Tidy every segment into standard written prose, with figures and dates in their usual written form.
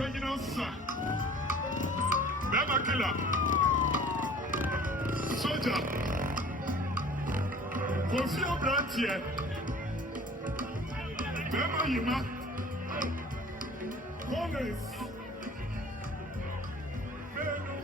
original son. Bema killer. Soldier. Kofi Obrantie. Bema Yima. Gomez. Beno.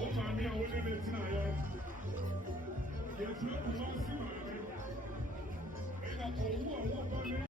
Oh, mommy, I want to be tonight. Yes, no, I'm not seeing it. And I told you, I want to be